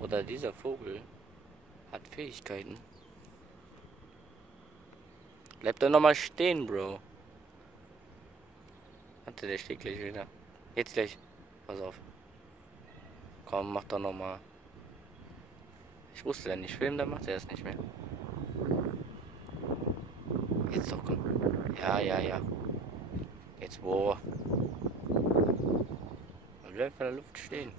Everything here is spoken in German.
Oder dieser Vogel hat Fähigkeiten. Bleib doch nochmal stehen, Bro. Warte, der steht gleich wieder. Jetzt gleich. Pass auf. Komm, mach doch nochmal. Ich wusste, wenn ich filme, dann macht er es nicht mehr. Jetzt doch, komm. Ja, ja, ja. Jetzt wo? Man bleibt in der Luft stehen.